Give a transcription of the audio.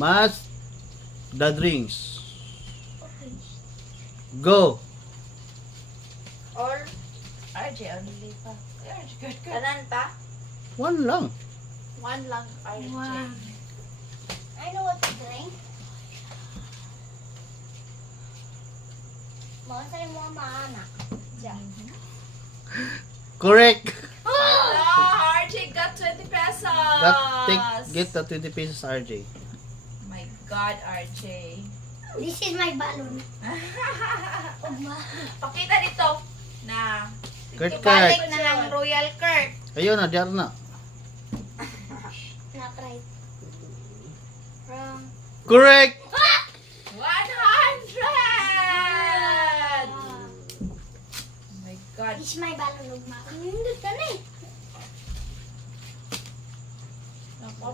Match the drinks. Go. Or, RJ, only pa. RJ, good. kanan pa? One lang. One lang, RJ. One. I know what to drink. Mga sa mo maana. Correct. Hello, RJ got 20 pesos. Get the 20 pesos, RJ. My God, RJ. This is my balloon. Uma. Pakita dito na Kurt, Balik Kurt. na ng Royal Kurt. Ayun na, diyan na. Not right. Wrong. Correct. 100! Oh my God. This is my balloon. Uma. Ang nindot ka na eh. Naku,